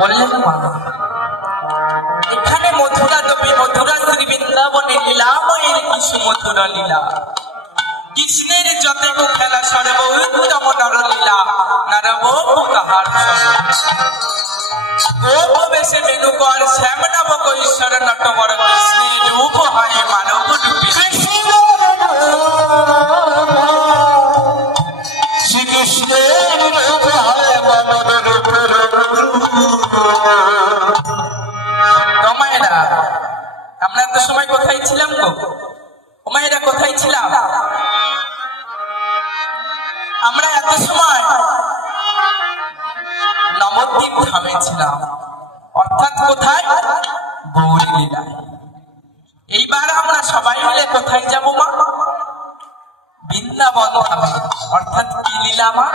বললেন মা এখানে মথুরা দেবী মথুরা শ্রী বৃন্দাবনে লীলাময়ের কি সুমধুর লীলা। কৃষ্ণের যতেক খেলা সর্ব উত্তম নরলীলা নরবধূ তাহার গোপবেশে মেনুকর শ্যামনব কৈশোর নটবর কৃষ্ণের রূপ হয় মানব রূপে। শ্রীকৃষ্ণের রূপ হয় মানব রূপে। মায়েরা আমরা এত সময় কোথায় ছিলাম গো? ও মায়েরা কোথায় ছিলাম আমরা এত সময়? নবদ্বীপ ধামে ছিলাম, অর্থাৎ কোথায়? গৌরী লীলায়। এইবার আমরা সবাই মিলে কোথায় যাব মা? বৃন্দাবন ধামে, অর্থাৎ কি লীলা মা?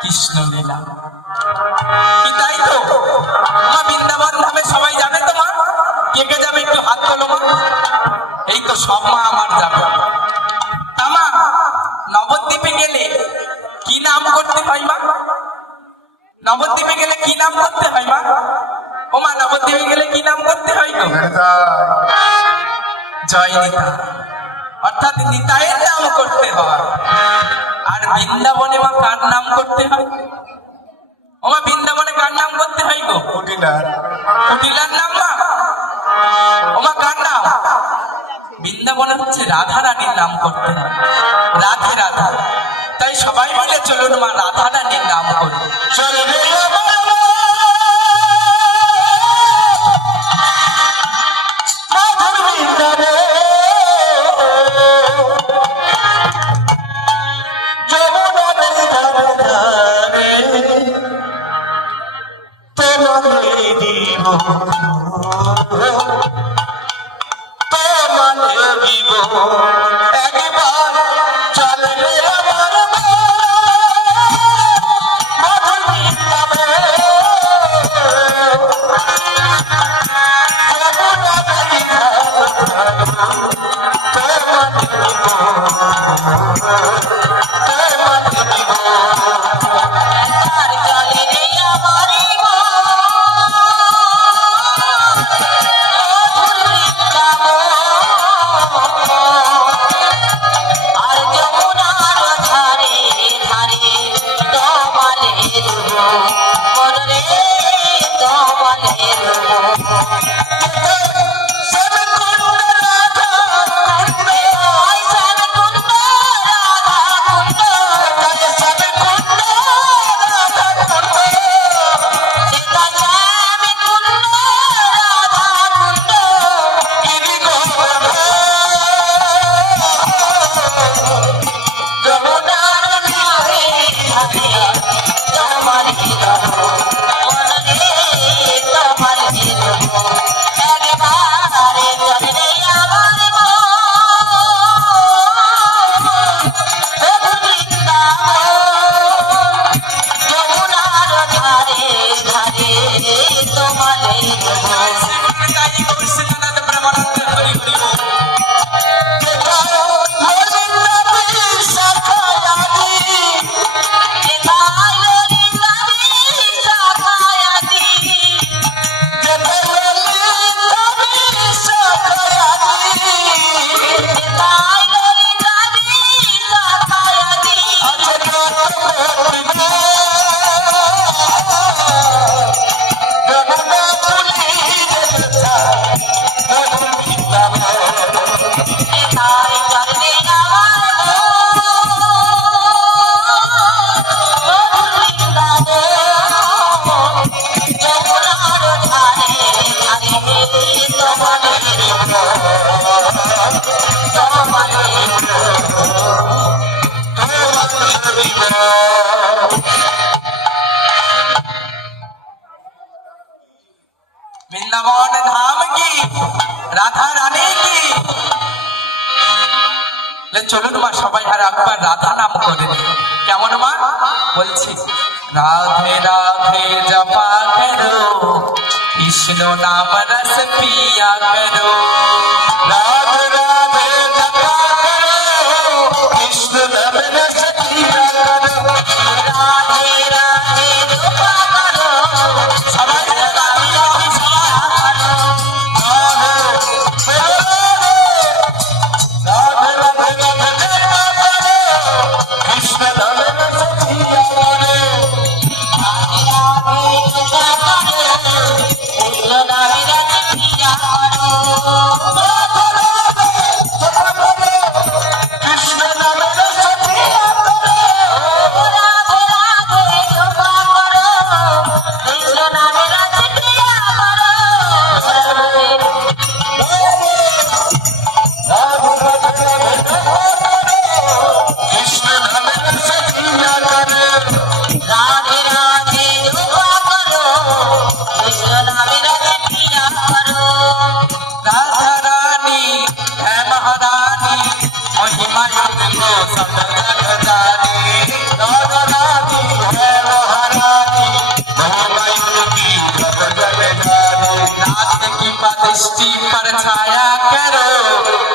কৃষ্ণ লীলা। কি তাই তো মা? বৃন্দাবন ধামে সবাই যাবে তো মা? কে কে যাবে একটু হাত তোলো মা। এই তো সব মা আমার যাবে। তা মা নবদ্বীপে গেলে কি নাম করতে হয় মা? নবদ্বীপে গেলে কি নাম করতে হয় মা? ও মা নবদ্বীপে গেলে কি নাম করতে হয় গো? জয় নিতা, অর্থাৎ নিতাইয়ের নাম করতে হয়। আর বৃন্দাবনে মা কার নাম করতে হয়? ও মা বৃন্দাবনে কার নাম করতে হয় গো? কুটিলার। কুটিলার নাম মা? ও মা কার নাম? বৃন্দাবনে হচ্ছে রাধা রানীর নাম করতে হয়। রাধে রাধা। তাই সবাই মিলে চলুন মা রাধা রানীর নাম করি। বৃন্দাবন ধাম কি রাধা রানী কি? চলুন মা সবাই আর একবার রাধা নাম করে নি। কেমন মা? বলছি রাধে রাধে জপা করো, কৃষ্ণ নাম রস পিয়া করো। রাধে রাধে জপা করো, কৃষ্ণ নাম রস পিয়া করো। রাধে রাধে জপা করো, সবাই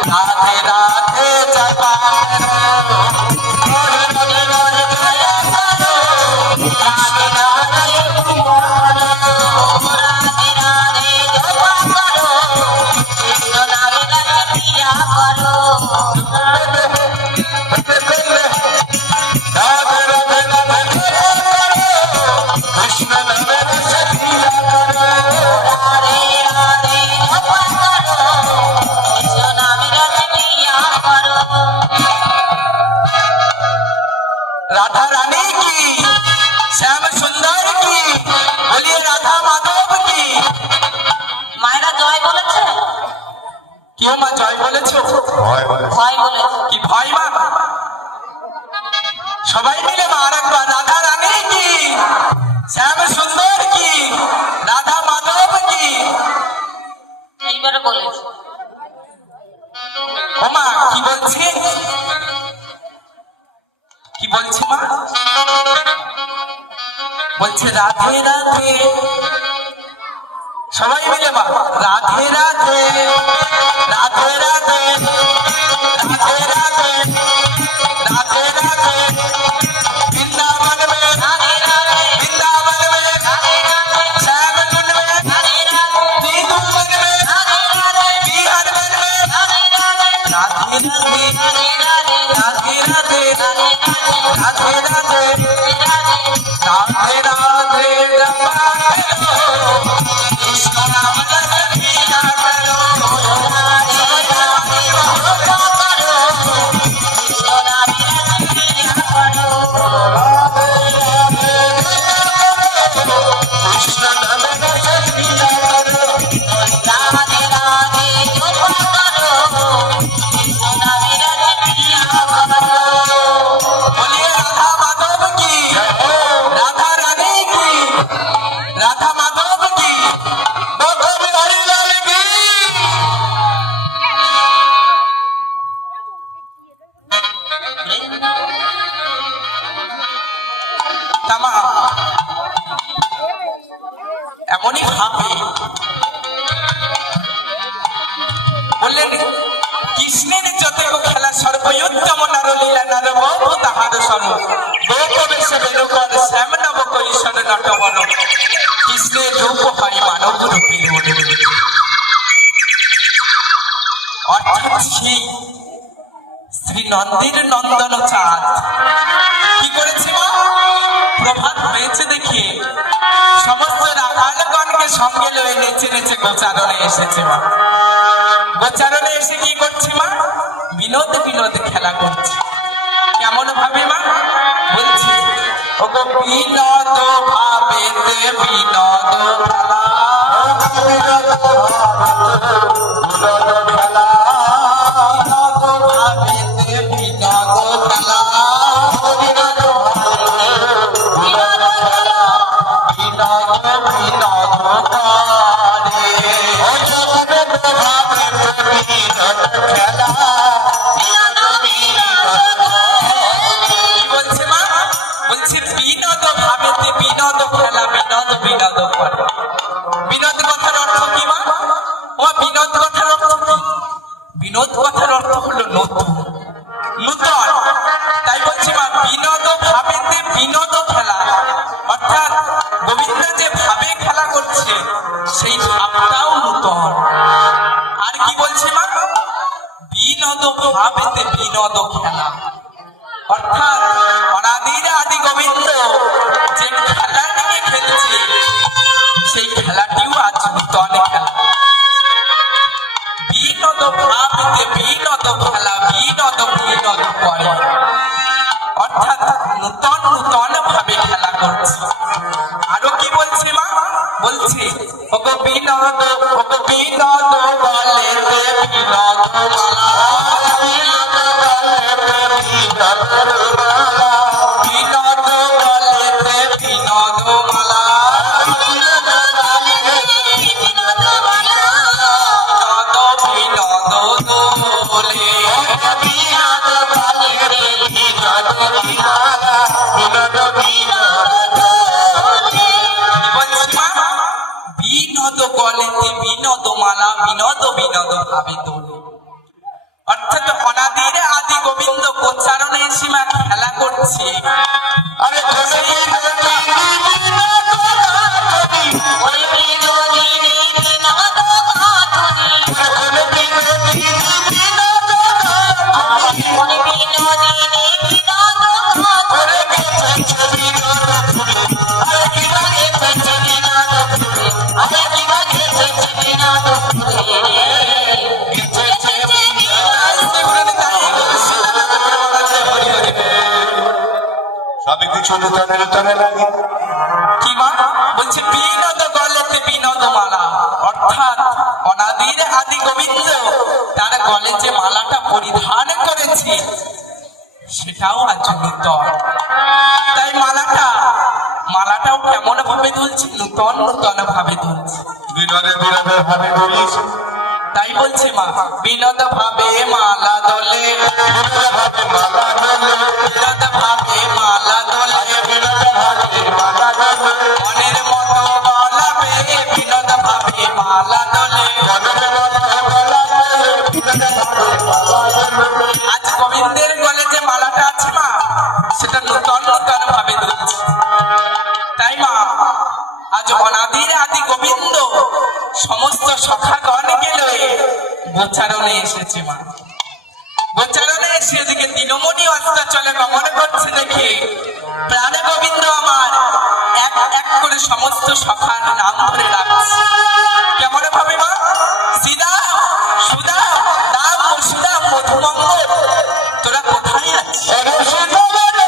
রাধে রাধে জপা করো রাধে রাধে মায়া করো রাধে রাধে প্রিয়া করো রাধে রাধে জপা করো কৃষ্ণ নামে রাধে প্রিয়া করো রাধে রাধে রাধে জপা করো কৃষ্ণ নামে রাধে প্রিয়া করো রাধে রাধে জপা করো কৃষ্ণ নামে রাধে প্রিয়া করো। राधा रानी की, श्याम सुंदर की, बोलिए राधा माधव की। মায়েরা জয় বলেছে, क्यों माँ जय बोलेছো? ভয় বলেছে। কি ভয় মা? সবাই মিলে মা আরেকবার রাধা রানী কি, শ্যাম সুন্দর কি, রাধা মাধব কি। এইবারে বলেছে। ও মা কি বলছি? কি বলছি মা? বলছে রাধে রাধে, সবাই মিলে মা রাধে রাধে রাধে রাধে রাধে রাধে রাধে রাধে বৃন্দাবন में রাধে রাধে वृंदावन में রাধে রাধে श्याम कुंड में রাধে राधे विधुवन में राधे राधे बिहार वन में राधे राधे राधे राधे राधे राधे राधे राधे राधे राधे राधे राधे राधे जपा करो कृष्ण नाम रस पिया करो राधे राधे जपा करो कृष्ण नामे राधे प्रिया करो कृष्ण नामे राधे प्रिया करो राधे राधे जपा करो कृष्ण नामे राधे प्रिया करो। बोलिए राधा माधव की, राधा रानी की, राधा माधव की। बाबा बिहारी लाल की তামা এমনই ভাবে বললেন কৃষ্ণের যত খেলা সর্বয়োত্তম নরলীলা নরবধ তাহার সন লোকবেশে বেলকর শ্যাম নব কৈশোর নটবন কৃষ্ণের রূপ হয় মানব রূপের মনে। অর্থাৎ সেই শ্রী নন্দের নন্দন চাঁদ কি করেছে মা? প্রভাত হয়েছে দেখে সমস্ত রাখালগণকে সঙ্গে লয়ে নেচে নেচে গোচারণে এসেছে মা। গোচারণে এসে কি করছে মা? বিনোদ বিনোদ খেলা করছে। কেমন ভাবে মা? বলছে ওগো বিনোদ ভাবেতে বিনোদ খেলা, বিনোদ ভাবেতে বিনোদ খেলা, বিনোদ বিনোদ করে। কি বলছে মা? বলছে বিনোদ ভাবেতে বিনোদ খেলা, বিনোদ বিনোদ করে। বিনোদ কথার অর্থ কি মা? ও বিনোদ কথার অর্থ কি? বিনোদ কথার অর্থ হলো নতুন, নূতন। তাই বলছি মা বিনোদ ভাবেতে বিনোদ খেলা, অর্থাৎ গোবিন্দ যে ভাবে খেলা করছে সেই ভাবটাও নূতন। আর কি বলছে মা? বিনোদ ভাবেতে বিনোদ খেলা, অর্থাৎ অনাদির আদি গোবিন্দ যে খেলাটিকে খেলছে সেই খেলাটিও আজ নূতন খেলা। বিনোদ ভাবেতে বিনোদ খেলা, বিনোদ বিনোদ করে, অর্থাৎ নূতন নূতন ভাবে খেলা করছে। আরো কি বলছে মা? বলছে ওগো বিনোদ, ওগো বিনোদ বলেতে বিনোদ মালা, বিনোদ বলেতে বিনোদ মালা, বিনোদ বলেতে বিনোদ মালা, বিনোদ বলেতে বিনোদ মালা, বিনোদ বিনোদ দোলে, বিনোদ বলেতে বিনোদ মালা, বিনোদ বিনোদ দোলে। কি বলছি মা? বিনোদ বলেতে বিনোদ মালা, বিনোদ বিনোদ ভাবে দোলে। বৃন্দাবনে এসে মা খেলা করছে। আরে ওরে বিনোদিনী বিনোদ কাতুরি ওরে বিনোদিনী বিনোদ কাতুরি আরে কিভাবে পেছে বিনোদ ফুলে আরে কিভাবে পেছে বিনোদ ফুলে সবই কিছু নূতনের তনে লাগে। কি মা বলছে বিনোদ গলেতে বিনোদ মালা, অর্থাৎ অনাদির আদি গোবিন্দ তার গলে যে মালাটা পরিধান করেছে সেটাও আজ নূতন। তাই মালাটাও কেমন ভাবে দুলছে, নূতন নূতন ভাবে দুলছে। বিনোদে বিনোদে ভাবে বলিস, তাই বলছে মা বিনোদ ভাবে মালা দোলে, বিনোদে ভাবে মালা দোলে, বিনোদ ভাবে মালা দোলে, বিনোদে ভাবে মালা দোলে, মনের মতো বলাবে বিনোদ ভাবে মালা দোলে। মনের মতো মালা দোলে, বিনোদে ভাবে মালা দোলে। আজ গোবিন্দের গলে যে মালাটা আছে মা সেটা নূতন নূতন ভাবে দুলছে। তাই মা আজ অনাদির আদি গোবিন্দ সমস্ত সখাগণকে লয়ে গোচারণে এসেছে মা। গোচারণে এসে এদিকে দিনমণি অস্তাচলে গমন করছে দেখে প্রাণ গোবিন্দ আমার এক এক করে সমস্ত সখার নাম ধরে রাখছে। কেমন ভাবে মা? সিদা সুদা দাম সুদা মধুমঙ্গল, তোরা কোথায় আছিস? ওরে সুধা বলে,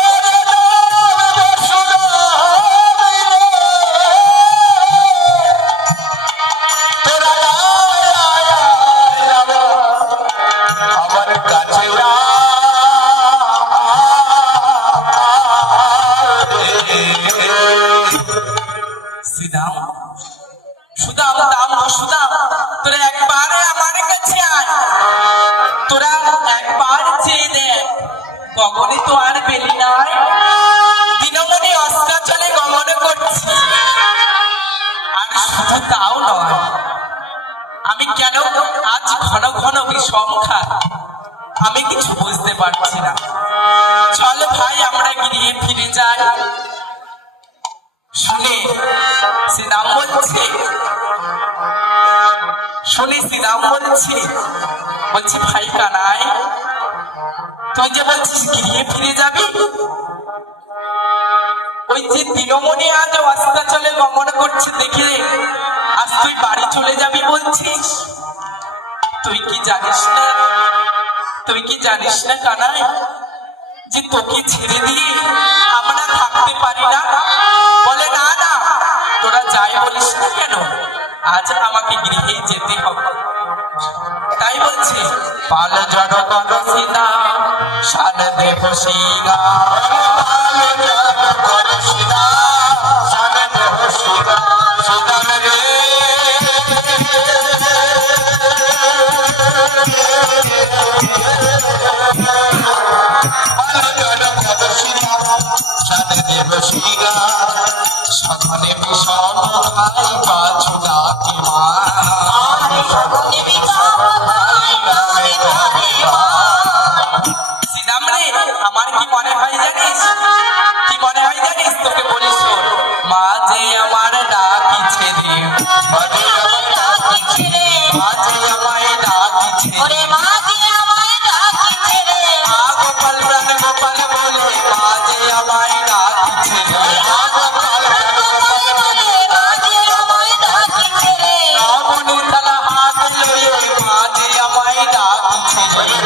ওরে দাম সুধা বলে, তোরা আয়, আমার কাছে সিদাম সুদাম দাম সুদাম, তোরা একবারে আমার কাছে আয়। তোরা একবার চেয়ে দেখ, গগনে তো আর বেলি নাই, দিনমণি অস্তাচলে গমন করছি। আর শুধু তাও নয়, আমি কেন আজ ঘন ঘন বিষম খাই আমি কিছু বুঝতে পারছি না। চল ভাই আমরা গিয়ে ফিরে যাই। শুনে শ্রীরাম বলছে, শুনে শ্রীরাম বলছে, বলছি ভাই কানাই তুই যে বলছিস গিয়ে ফিরে যাবি, ওই যে দিনমণি আজ অস্তাচলে গমন করছে দেখে আজ তুই বাড়ি চলে যাবি বলছিস? তুই কি জানিস না, তুই কি জানিস না কানাই যে তোকে ছেড়ে দিয়ে আমরা থাকতে পারি না? বলে না না, তোরা যাই বলিস না কেন আজ আমাকে গৃহে যেতে হবে। তাই বলছে পাল জড় কর সীতা সান দেহ সিগা, পাল জড় কর সীতা সান দেহ সিগা, সীতা রে পাল জড় কর সীতা সান দেহ সিগা, সঘনে বিষম খাই পাছু ডাকে মা, আরে সগুনে বিকাম ভাই নামে ধারে শ্রীরাম রে আমার কি মনে হয় জানিস, কি মনে হয় জানিস? তোকে বলি শোন, মা যে আমার ডাকিছে রে, মাঝে আমার ডাকিছে রে মা যে আমায় ডাকিছে ওরে মাঝে আমায় ডাকিছে রে মা গোপাল প্রাণ গোপাল বলে মা যে আমায় ডাকিছে রে, বলে মাঝে আমায় ডাকিছে রে রামনি থালা হাত লয়ে মা যে আমায় ডাকিছে রে,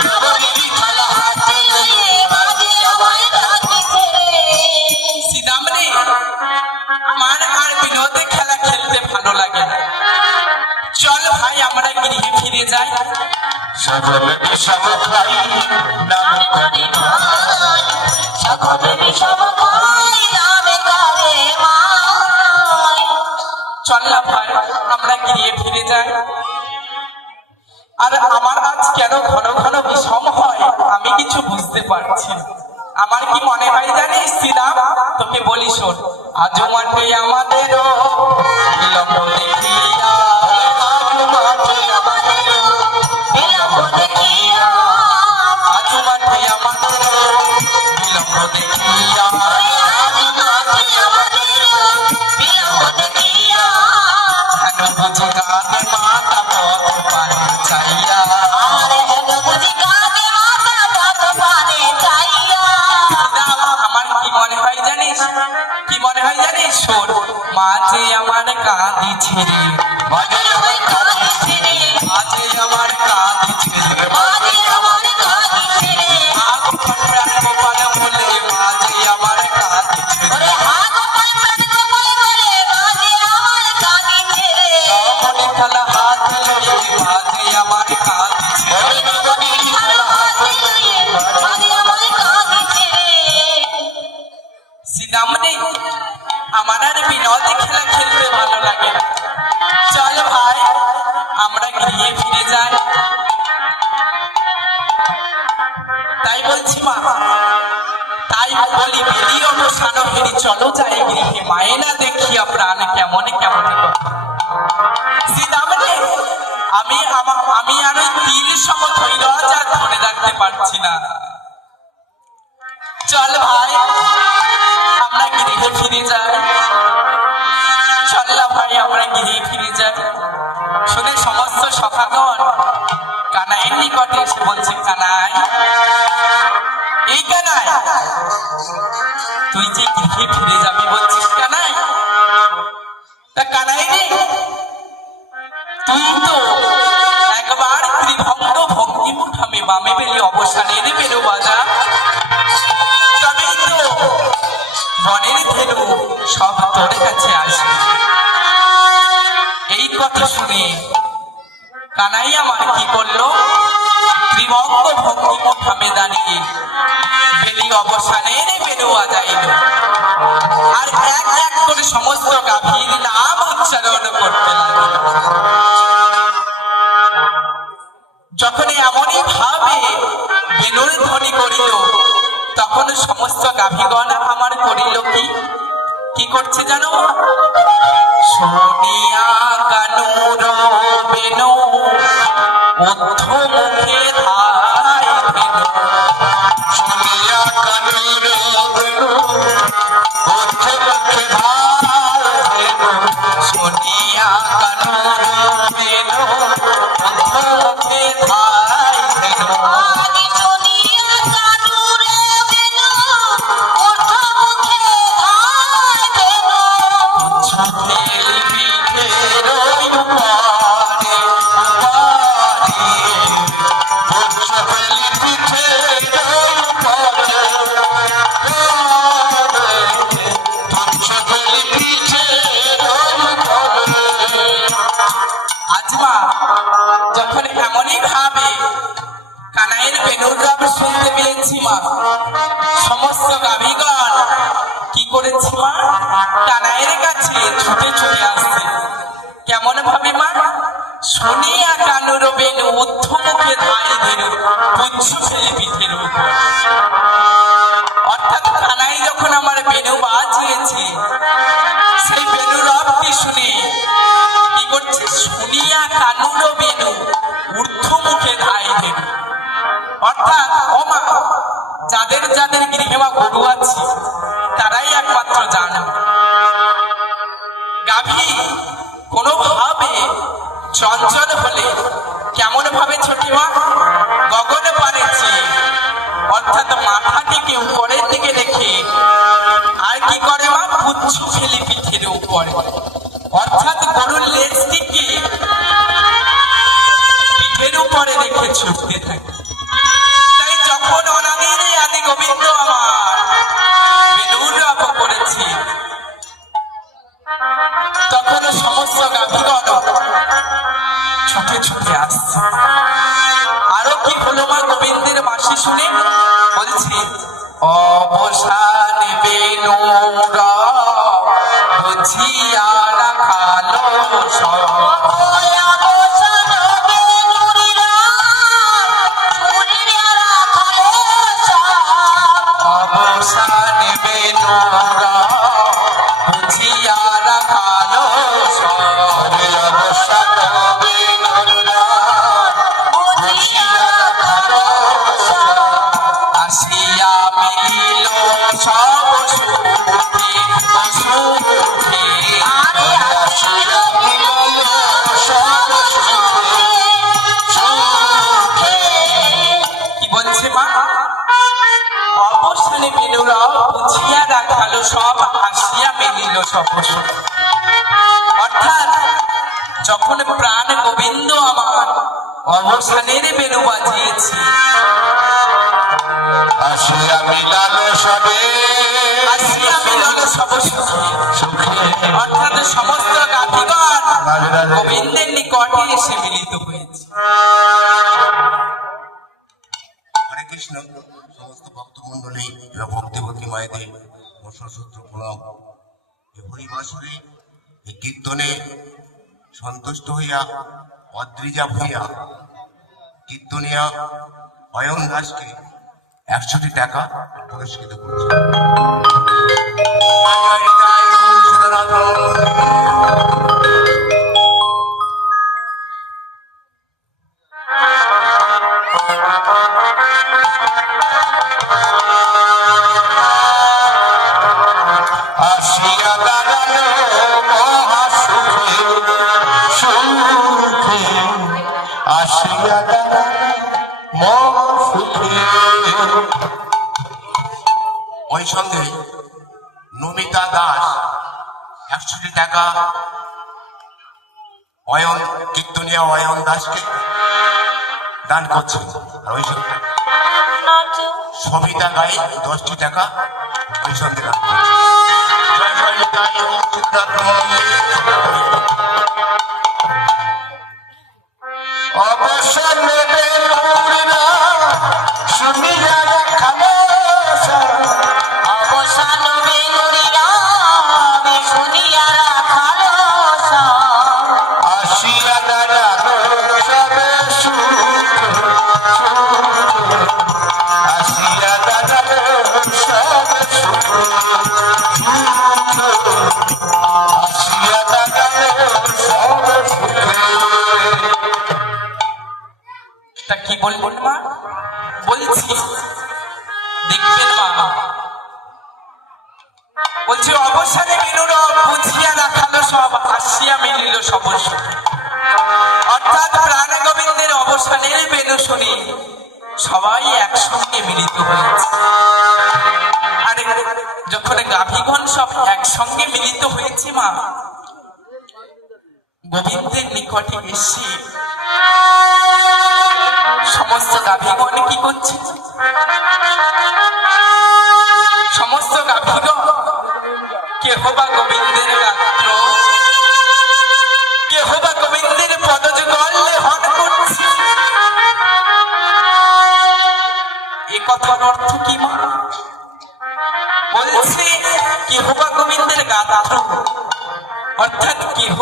মাঝে আমায় ডাকিছে রে শ্রীরাম রে আমার আর বিনোদে খেলা খেলতে ভালো লাগে না। চল ভাই আমরা গৃহে ফিরে যাই। সকল বিষম খাই নাম করি মাই, সকলে বিষম খাই নামে করে মাই চল না ভাই আমরা গৃহে ফিরে যাই। আর আমার আজ কেন ঘন ঘন বিষম হয় আমি কিছু বুঝতে পারছি না। আমার কি মনে হয় জানিস শ্রীরাম? তোকে বলি শোন, আজও মাঠে আমাদেরও বিলম্ব দেখিয়া, বিলম্ব ছেড়ে বাজে আমার কাঁধে ছেড়ে বাজে আমার কাঁধে ছেড়ে বাজে আমার কাঁধে ছেড়ে আগো প্রাণ গোপাল বলে বাজে আমার কাঁধে ছেড়ে ওরে হা গোপাল প্রাণ গোপাল বলে বাজে আমার কাঁধে ছেড়ে রমণী থালা হাত লয়ে বাজে আমার কাঁধে ছেড়ে ওরে নবনীর থালা হাতে লয়ে বাজে আমার কাঁধে ছেড়ে সিদামনে আমার আর বিনোদে খেলা খেলতে ভালো লাগে না। চল ভাই আমরা গৃহে ফিরে যাই। তাই বলছি মা, তাই বলি বেলি অবসান হেরি চলো যাই গৃহে, মায়ে না দেখিয়া প্রাণ কেমন কেমন সিদামনে আমি আর ওই তীর সম ধৈর্য আর ধরে রাখতে পারছি না। চল ভাই আমরা গৃহে ফিরে যাই। চল না ভাই আমরা গৃহে ফিরে যাই। শুনে সমস্ত সখাগণ কানাইয়ের নিকটে এসে বলছে, কানাই, এই কানাই, তুই যে গৃহে ফিরে যাবি বলছিস কানাই, তা কানাই রে, তুই তো একবার ত্রিভঙ্গ ভঙ্গি মুঠামে বামে বেলি অবসানের বেরো বাজা, তবেই তো বনের ধেনু সব তোর কাছে আসবে। এই কথা শুনে কানাই আমার কি করলো, ত্রিভঙ্গ ভঙ্গি মুঠামে দাঁড়িয়ে বেলি অবসানের বেরোয়া যাইল আর এক এক করে সমস্ত গাভীর নাম উচ্চারণ করতে লাগলো। যখন এমনই ভাবে বেলুর ধ্বনি করিল, তখন সমস্ত গাভীগণ আমার করিল কি করছে জানো, শুনিয়া কানুর বেনু ঊর্ধ্ব মুখে ধাই ধেনু, শুনিয়া কানুর বেনু ঊর্ধ্ব মুখে ধার ধেনু শুনিয়া কানুর বেনু ঊর্ধ্ব মুখে ধাই ধেনু, আদি শুনিয়া কানুর বেনু ঊর্ধ্ব মুখে ধায় বেনু ঝুঁকেল পিঠের উপরে উপরে উচ্চবেলি পিঠে পরে উচ্চবেলি পিঠে পরে আজমা যখন এমনই ভাবে কানাইয়ের বেনুর রাব শুনতে পেয়েছি মা, সমস্ত গাভীগণ কি করেছি মা, কানাইয়ের কাছে ছুটে ছুটে আসছে। কেমন ভাবে মা, শুনিয়া কানুর বেনু ঊর্ধ্ব মুখে ধাই ধেনু পুচ্ছ ফেলে পিঠের উপর। অর্থাৎ কানাই যখন আমার বেনু বাজিয়েছে, সেই বেনু রবটি শুনে কি করছে, শুনিয়া কানুর বেনু ঊর্ধ্ব মুখে ধাই ধেনু। অর্থাৎ ও মা, যাদের যাদের গৃহে বা গরু আছে তারাই একমাত্র জানে, গাভী কোনোভাবে চঞ্চল হলে কেমন ভাবে ছোটি মা, গগন পারেছে, অর্থাৎ মাথাকে কেউ উপরের দিকে রেখে আর কি করে মা, পুচ্ছ ফেলে পিঠের উপরে, অর্থাৎ গরুর লেজটিকে পিঠের উপরে রেখে ছুটতে থাকে। তাই যখন অনাদির আদি গোবিন্দ আমার বেলুর রাব করেছে, তখন সমস্ত গাভীগণ ছুটে ছুটে আসছে। আরো কি হলো মা, গোবিন্দের মাসি শুনে বলছে, অবসান বেলুর বুঝিয়া রাখালো সব, ওয়া বসন বেনুরিরা শুনিয়া রাখালো সব অবসান বেলুর বুঝিয়া রাখালো সব, অবসান বেনুরা বুঝিয়া রাখালো সব আসিয়া মিলিল সব সুখে সুখে, আরে আসিল মিলল সব সুখে সুখে কি বলছে মা, অবসানে বেলুর বুঝিয়া রাখালো সব, আসিয়া মিলিল সব সুখ। অর্থাৎ অবসানের বেনু বাজিয়েছি। আসিয়া মিলালো সবে আসিয়া মিলল সব সুখে, অর্থাৎ সমস্ত গাভীগণ গোবিন্দের নিকটে এসে মিলিত হয়েছে। হরে কৃষ্ণ। সমস্ত ভক্তমন্ডলী এবং ভক্তিবতী মায়েদের সশস্ত্র প্রণাম। এই হরিবাসরে এই কীর্তনে সন্তুষ্ট হইয়া অদ্রিজা ভূঁইয়া কীর্তনিয়া অয়ন দাসকে 100টি টাকা পুরস্কৃত করছে। আসিয়া দাঁড়ালো মহা সুখে সুখে, আসিয়া দাঁড়ালো মহা সুখে। ওই সঙ্গে নমিতা দাস 100টি টাকা অয়ন কীর্তনিয়া অয়ন দাসকে দান করছে। আর ওই সঙ্গে সবিতা গাই 10টি টাকা ওই সঙ্গে দান করছে। জয় জয় নিতাই ওম সিদ্ধার্থ অবসর নেবে নুররা শুনিয়া খামোশা, অবসান বেনুরিরামে শুনিয়া রাখালো আসিয়া দাঁড়ালো সবে সুখে সুখে, আসিয়া দাঁড়ালো সবে সুখে সুখে, আসিয়া দাঁড়ালো সবে সুখে। তা কি বলবেন মা? বলছি দেখবেন মা, বলছি অবসানে বেনুর বুঝিয়া রাখালো সব, আসিয়া মিলিল সব সুখ। অর্থাৎ প্রাণ গোবিন্দের অবসানের বেনু শুনি সবাই একসঙ্গে মিলিত হয়েছে। আর যখন গাভীগণ সব একসঙ্গে মিলিত হয়েছে মা, গোবিন্দের নিকটে এসে সমস্ত গাভীগণ কি করছে? সমস্ত গাভীগণ কেহ বা গোবিন্দের গাত্র, কেহ বা গোবিন্দের পদযুগল লেহন করছে। এ কথার অর্থ কি মা? বলছে কেহ বা গোবিন্দের গাত্র, অর্থাৎ কেহ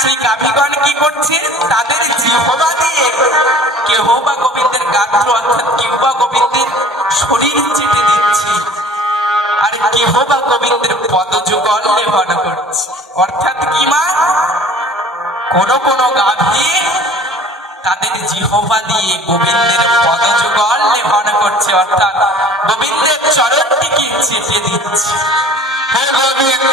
সেই গাভীগণ কি করছে? তাদের জিহ্বা দিয়ে কেহ বা গোবিন্দের গাত্র অর্থাৎ কেহ বা গোবিন্দের শরীর চেটে দিচ্ছে, আর কেহ বা গোবিন্দের পদযুগল লেহন করছে। অর্থাৎ কি মা? কোন কোন গাভী তাদের জিহ্বা দিয়ে গোবিন্দের পদযুগল লেহন করছে, অর্থাৎ গোবিন্দের চরণটিকে চেপে দিচ্ছে। হে গোবিন্দ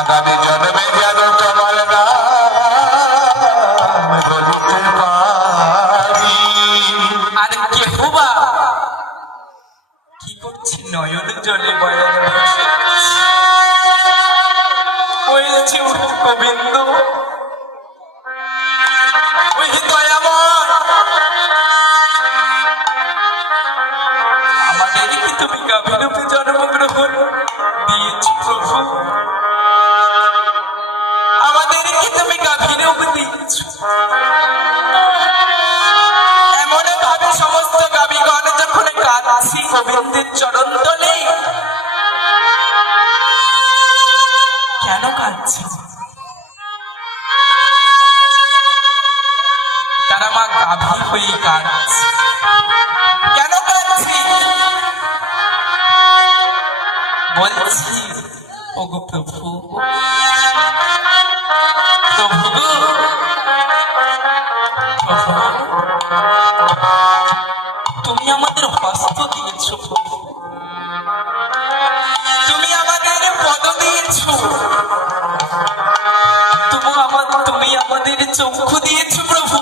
আগামী জন্মে যেন তোমার নাম বলিতে পারি। আর কেহ বা কি করছে? নয়ন জলে বয়ন ভাসে বলছে গোবিন্দ, ওই দয়াময় আমাদের কি তুমি গাভীরূপে জন্মগ্রহণ দিয়েছ প্রভু? আমাদের কি তুমি গাভীরূপ দিয়েছ? এমন ভাবে সমস্ত গাভীগণ যখন কাঁদছি গোবিন্দের চরণ তলে, কেন কাঁদছি? তারা মা গাভী হয়ে কাঁদছে। কেন কাঁদছি? বলছি ওগো প্রভু, প্রভু গো, প্রভু, তুমি আমাদের হস্ত দিয়েছো প্রভু, তুমি আমাদের পদ দিয়েছো, তুমি আমাদের চক্ষু দিয়েছো প্রভু,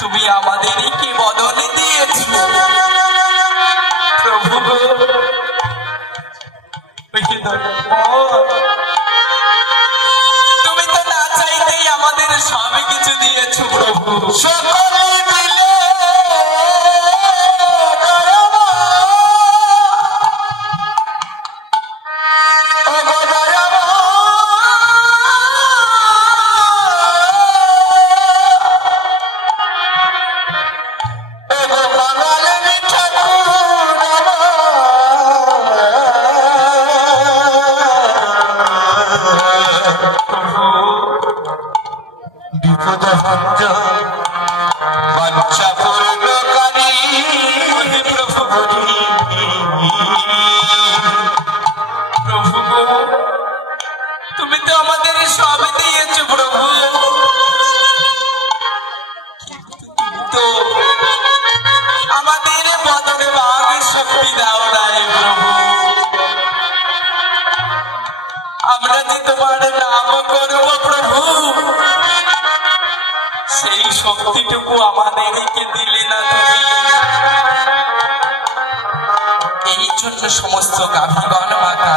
তুমি আমাদেরকে বদন দিয়েছো প্রভু গো। তুমি তো না চাইতেই আমাদের সব কিছু দিয়েছো প্রভু, সকলে দিলে বিপদ ভঞ্জন বাঞ্ছা পূর্ণকারী প্রভু প্রভু গো, তুমি তো আমাদের সব দিয়েছো প্রভু, তুমি তো আমাদের বদলে বাঘ শক্তি দাও নাই প্রভু। আমরা যে তোমার নাম করবো প্রভু, সেই শক্তিটুকু আমাদেরকে দিলে না তুমি। এই জন্য সমস্ত গাভীগণ মাতা,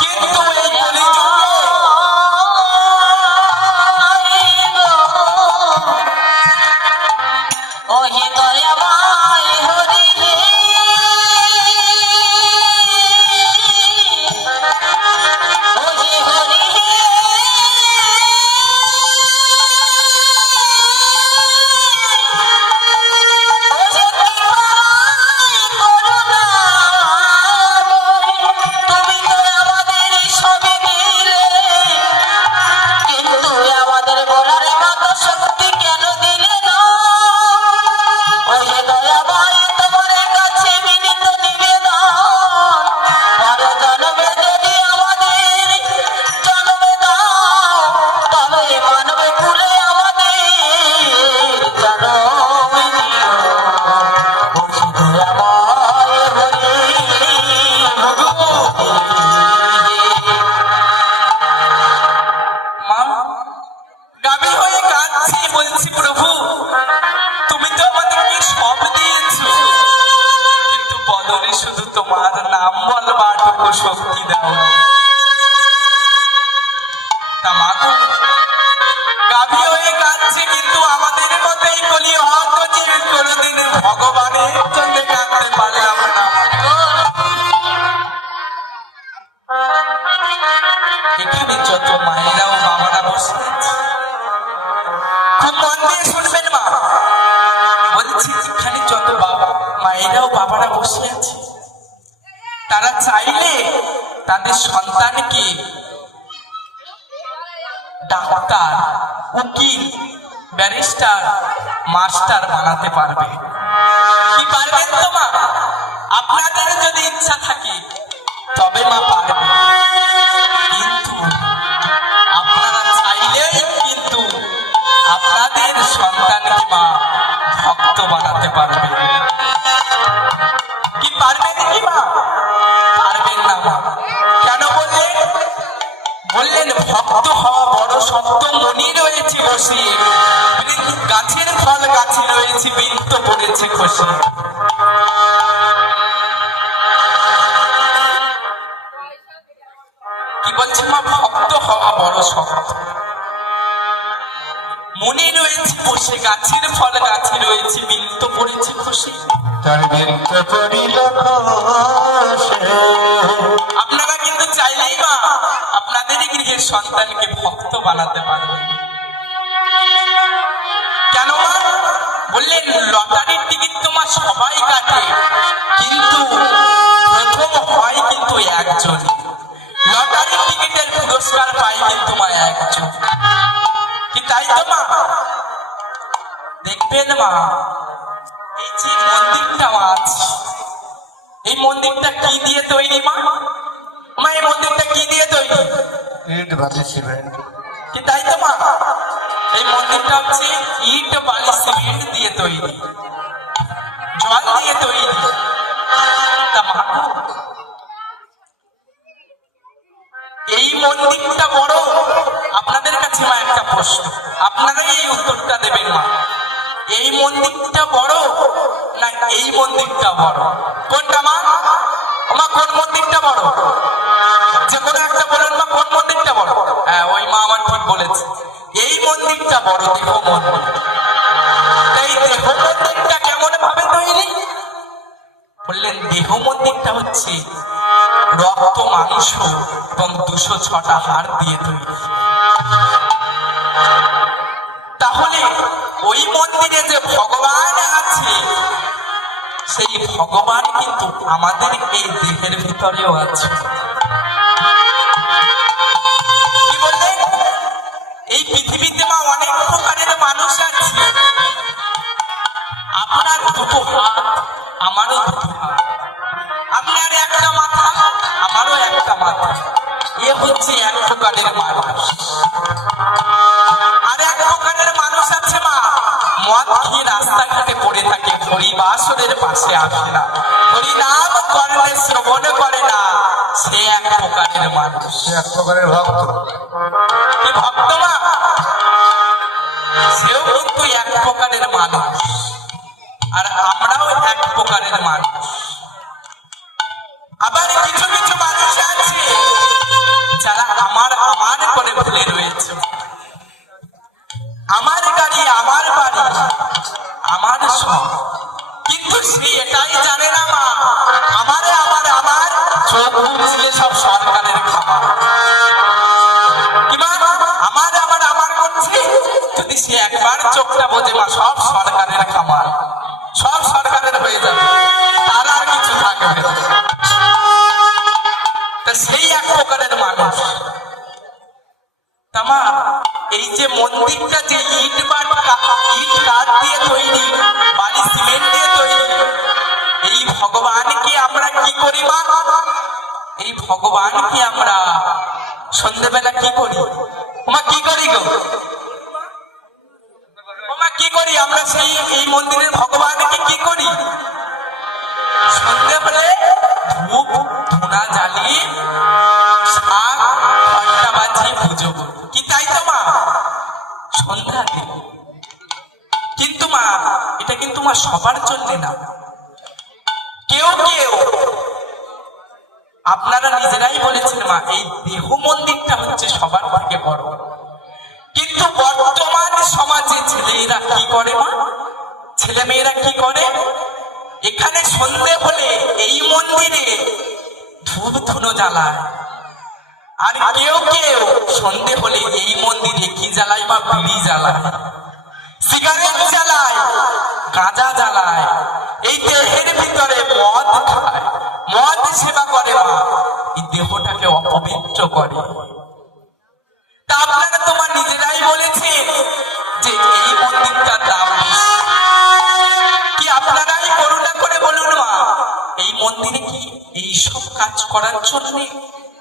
কিন্তু এই কলিযুগে ওহে দয়াময় হরি হে, ওহে হরি হে, ওহে কৃপায় করুণা তুমি তো আমাদের সবই দিলে, কিন্তু আমাদের বলার মতো শক্তি কেন দিলে না? ওহে দয়াময় তোমার কাছে বিনীত নিবেদন, পর জন্মে যদি আমাদের জন্মে দাও, তবে মানব কুলে আমাদের জন্ম দিও। ওহে দয়াময় হরি মা গাভী হয়ে কাঁদছি, বলছি প্রভু তুমি তো আমাদেরকে সব দিয়েছো, কিন্তু বদলে শুধু তোমার নাম বলবাটুকু শক্তি দাও। তা মা গো, গাভী হয়ে কাঁদছি, কিন্তু আমাদের মতোই কলি হয়তো যে কোনোদিন ভগবানের জন্য কাঁদতে পারলাম না। এখানে যত মায়েরা ও বাবারা বসে আছে, খুব মন দিয়ে শুনবেন মা, বলছি এখানে যত মায়েরা ও বাবারা বসে আছে, তারা চাইলে তাদের সন্তানকে ডাক্তার, উকিল, ব্যারিস্টার, মাস্টার বানাতে পারবে। কি পারবেন তো মা? আপনাদের যদি ইচ্ছা থাকে তবে মা পারবে, কিন্তু আপনারা চাইলেই কিন্তু আপনাদের সন্তানকে মা ভক্ত বানাতে পারবে। কি পারবেন কি মা? পারবেন না মা। কেন বললেন? বললেন ভক্ত হওয়া বড় শক্ত, মনি রয়েছে বসিয়ে, গাছের ফল গাছে রয়েছে, বৃন্ত পড়েছে খসে। কি বলছে মা? ভক্ত হওয়া বড় শক্ত, মনে রয়েছে বসে, গাছের ফল গাছে রয়েছে, বৃন্ত পড়েছে খসে। তার বৃন্ত পড়িল খসে। আপনারা কিন্তু চাইলেই মা আপনাদের গৃহের সন্তানকে ভক্ত বানাতে পারবেন। কেন মা? বললেন লটারির টিকিট তোমার সবাই কাটে, কিন্তু প্রথম হয় কিন্তু একজন। লটারির টিকিটের পুরস্কার পায় কিন্তু মা একজন। কি তাই তো মা? দেখবেন মা, এই যে মন্দিরটা আছে, এই মন্দিরটা কি দিয়ে তৈরি মা? মা এই মন্দিরটা কি দিয়ে তৈরি? ইট বালি সিমেন্ট। কি তাই তো মা? এই মন্দিরটা হচ্ছে ইট বালি সিমেন্ট দিয়ে তৈরি, জল দিয়ে তৈরি। তা মা গো, এই মন্দিরটা বড়, আপনাদের কাছে মা একটা প্রশ্ন, আপনারাই এই উত্তরটা দেবেন মা। এই মন্দিরটা বড় না এই মন্দিরটা বড়? কোনটা মা? মা কোন মন্দিরটা বড়? যে কোনো একটা বলুন মা, কোন মন্দিরটা বড়? হ্যাঁ, ওই মা আমার ঠিক বলেছে, এই মন্দিরটা বড়, দেহ মন্দির। এই দেহ মন্দিরটা কেমন ভাবে তৈরি? বললেন দেহ মন্দিরটা হচ্ছে রক্ত, মাংস এবং 206টা হাড় দিয়ে তৈরি। তাহলে ওই মন্দিরে যে ভগবান আছে, সেই ভগবান কিন্তু আমাদের এই দেহের ভিতরেও আছে। কি বললেন? এই পৃথিবীতে মা অনেক প্রকারের মানুষ আছে। আপনার দুটো হাত, আমারও দুটো হাত, আপনার একটা মাথা, আমারও একটা মাথা। এ হচ্ছে এক প্রকারের মানুষ। আর এক প্রকারের মানুষ আছে মা, মদ খেয়ে রাস্তাঘাটে পড়ে থাকে, হরিবাসরের পাশে আসে না, হরিনাম করলে শ্রবণ করে না, সে এক প্রকারের মানুষ। সে এক প্রকারের ভক্ত। কি ভক্ত মা? সেও কিন্তু এক প্রকারের মানুষ, আর আমরাও এক প্রকারের মানুষ। আবার কিছু কিছু মানুষ আছে যারা আমার আমার করে ভুলে রয়েছে। আমার গাড়ি, আমার বাড়ি, আমার সব, কিন্তু সে এটাই জানে না মা, আমারে আমার আমার চোখ বুঝলে সব সরকারের খাবার। কিংবা আমার আমার আমার করছে, যদি সে একবার চোখটা বোঝে মা, সব সরকারের খাবার, সব সরকারের হয়ে যাবে, তার আর কিছু থাকবে না। সেই এক প্রকারের মানুষ। তামা এই যে মন্দিরটা যে ইট কাঠ দিয়ে তৈরি, বালি সিমেন্ট দিয়ে তৈরি, এই ভগবানকে আমরা কি করি মা? এই ভগবানকে আমরা সন্ধ্যেবেলা কি করি? ওমা কি করি গো? ওমা কি করি আমরা? সেই এই মন্দিরের ভগবানকে কি করি? সন্ধ্যে হলে ধূপ ধুনা জ্বালিয়ে শাক ঘন্টা বাজিয়ে পুজো করি। কি তাই তো মা? সন্ধ্যাতে। কিন্তু মা এটা কিন্তু মা সবার জন্য না। কেউ কেউ আপনারা নিজেরাই বলেছেন মা, এই দেহ মন্দিরটা হচ্ছে সবার থেকে বড়। কিন্তু বর্তমান সমাজে ছেলেরা কি করে মা? ছেলে মেয়েরা কি করে? এখানে সন্ধে হলে এই মন্দিরে ধূপ ধুনো জ্বালায়, আর কেউ কেউ সন্ধে হলে এই মন্দিরে কি জ্বালায় মা? বিড়ি জ্বালায়, সিগারেট জ্বালায়, গাঁজা জ্বালায়, এই দেহের ভিতরে মদ খায়, মদ সেবা করে মা, এই দেহটাকে অপবিত্র করে। তা আপনারা তোমার নিজেরাই বলেছেন যে এই মন্দিরটার দাম বেশি। কি আপনারাই করুণা করে বলুন মা, এই মন্দিরে কি এই সব কাজ করার জন্য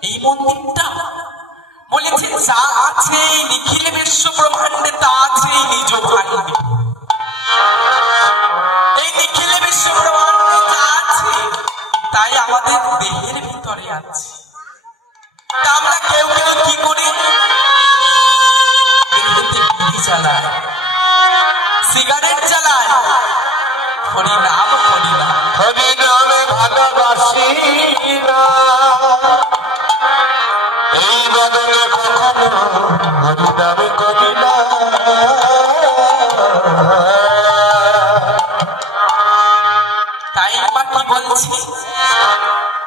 এই মন্দিরটা? বলেছে যা আছে নিখিল বিশ্ব ব্রহ্মাণ্ডে তা আছে এই নিজ ভাণ্ডে। এই নিখিল বিশ্ব ব্রহ্মাণ্ডে যা আছে তাই আমাদের দেহের ভিতরে আছে। তা আমরা কেউ কেউ কি করি? দেহেতে বিড়ি জ্বালায়, সিগারেট জ্বালায়, হরিনাম করি না, হরিনামে ভালোবাসি না, এই বদলে কখনো হরিনামে করি না। তাই আমার কি বলছি?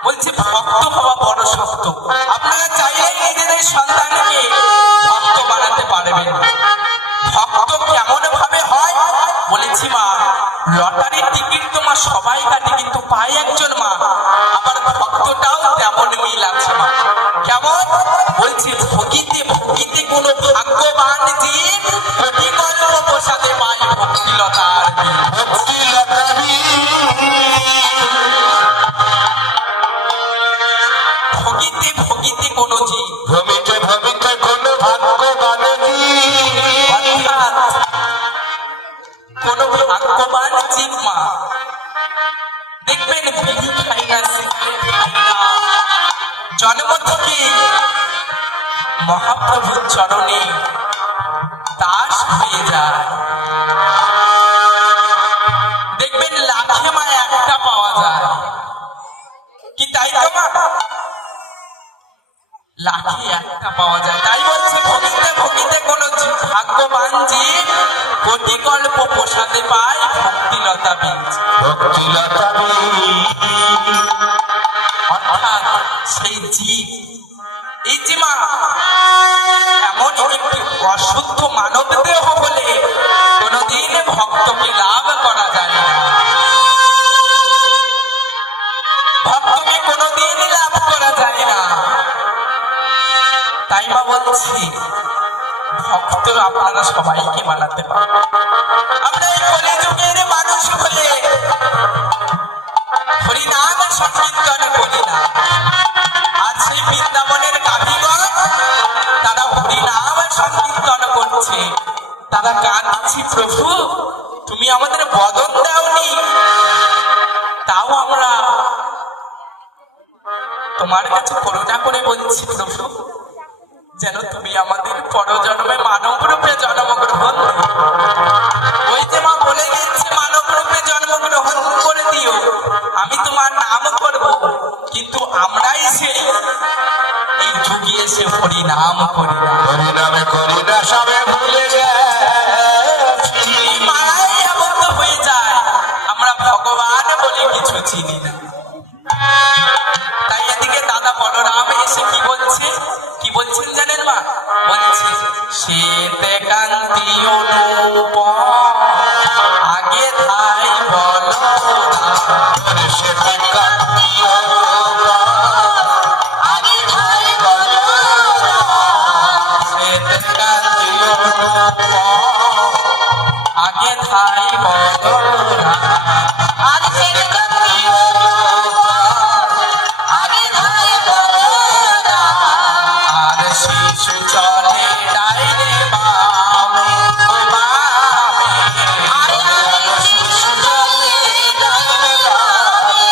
বলছি ভক্ত হওয়া বড় শক্ত। আপনারা চাইলেই নিজেদের সন্তানকে ভক্ত বানাতে পারবেন। ভক্ত কেমন ভাবে হয়? বলেছি মা, লটারির টিকিট তো মা সবাই কাটে, কিন্তু পায় একজন মা। আবার ভক্তটাও তেমন মিল আছে মা। কেমন? বলছি ভগিতে ভগিতে কোন ভাগ্যবান জীব কোটি কল্প প্রসাদে পায় ভক্তিলতার ভক্তিলতারি ভগিতে ভগিতে কোন জীব ভ্রমিতে ভ্রমিতে জন্ম থেকে মহাপ্রভুর চরণে দাস হয়ে যায়। দেখবেন লাখে মা একটা পাওয়া যায়, কি তাই তো মা? লাখে একটা পাওয়া যায়। তাই বলছে ভগিতে ভগিতে কোন ভাগ্যবান জীব কোটি কল্প প্রসাদে পায় ভক্তিলতা বীজ। ভক্তিলতা অর্থাৎ সেই জীব, এই যে মা এমন একটি অশুদ্ধ মানব দেহ বলে কোনদিন ভক্তকে লাভ করা যায় না, ভক্তকে কোনদিন লাভ করা যায় না। তাই মা বলছি ভক্ত আপনারা সবাইকে বানাতে পারেন। আমরা এই কলিযুগের মানুষ হলে হরিনাম সংকীর্তন করি না। আজ সেই বৃন্দাবনের গাভীগণ তারা হরিনাম সংকীর্তন করছে, তারা কাঁদছি প্রভু তুমি আমাদের বদন দাওনি, তাও আমরা তোমার কাছে করুণা করে বলছি প্রভু যেন তুমি আমাদের পরজন্মে মানব রূপে জন্মগ্রহণ দিও। ওই যে মা বলে গেছে মানব রূপে জন্মগ্রহণ করে দিও, আমি তোমার নাম করব, কিন্তু আমরাই সেই এই যুগে এসে হরি নাম করি না, হরিনামে করি না সবে ভুলে গেছি। এই মায়ায় আবদ্ধ হয়ে যায়, আমরা ভগবান বলে কিছু চিনি না। তাই এদিকে দাদা বলরাম এসে কি বলছে, কি বলছেন জানেন মা? বলছে শ্বেতে কান্তি অনুপ আগে ধাই বল শ্বেতে কান্তি আগে ধাই বলো শ্বেতে কান্তি অনুপ আগে ধাই বল আর ছেড়ে গতি আগে ধাই বলো আর শিশু চলে ডাইনে বামে বামে আর শিশু চলে ডাইনে বামে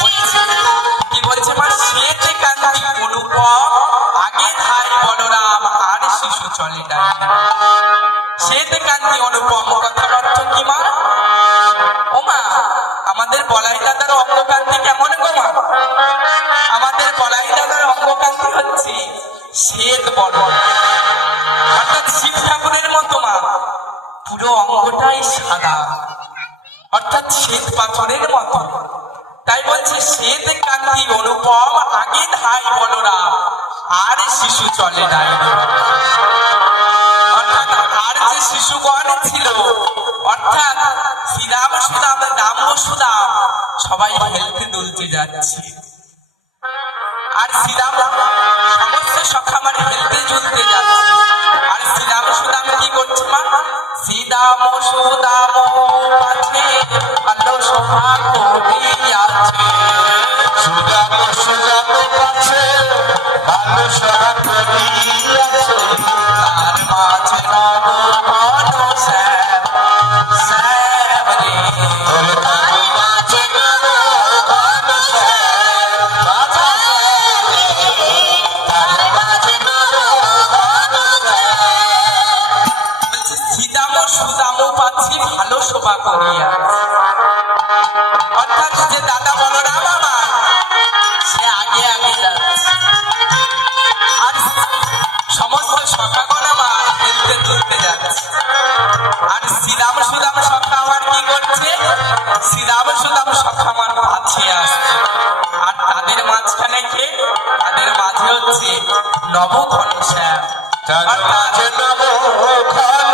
বলছে, কি বলছে মা? শ্বেতে কান্তি অনুপ আগে ধাই বলরাম আর শিশু চলে ডাইনে। শ্বেতে কান্তি অনুপম কথার অর্থ কি মা? ও মা আমাদের বলাই দাদার অঙ্গকান্তি কেমন গো মা? আমাদের বলাই দাদার অঙ্গকান্তি হচ্ছে শ্বেত বর্ণ, অর্থাৎ শিব ঠাকুরের মতো মা পুরো অঙ্গটাই সাদা, অর্থাৎ শ্বেত পাথরের মতো। তাই বলছে শ্বেত কান্তি অনুপম আগে ধাই বলরাম আর শিশু চলে ডাইনে। অর্থাৎ আর যে শিশুগণ ছিল, অর্থাৎ শ্রীরাম সুদাম নাম সুদাম সবাই হেলতে দুলতে যাচ্ছে, আর শ্রীরাম সমস্ত সখা মানে হেলতে ঝুলতে যাচ্ছে, আর শ্রীরাম সুদাম কি করছে মা? শ্রীরাম সুদাম পাছে ভালো শোভা করিয়াছে, সুদাম সুদাম পাছে ভালো সভা করিয়াছে। তার মাঝে নব ঘন শ্যাম শ্যাম রে। তার মাঝে নব ঘন শ্যাম তার মাঝে নব ঘন শ্যাম বলছে সীতাম সুদাম পাচ্ছি ভালো শোভা করিয়া, অর্থাৎ যে দাদা বলরাম আমার সে আগে আগে যাচ্ছে, আর সমস্ত সখাগণ আমার খেলতে তুলতে যাচ্ছে, আর শ্রীরাম সুদাম সখা আমার কি করছে? শ্রীরাম সুদাম সখা আমার কাছে আসছে, আর তাদের মাঝখানে কে? তাদের মাঝে হচ্ছে নবঘন শ্যাম, তার অর্থাৎ মাঝে নব ঘন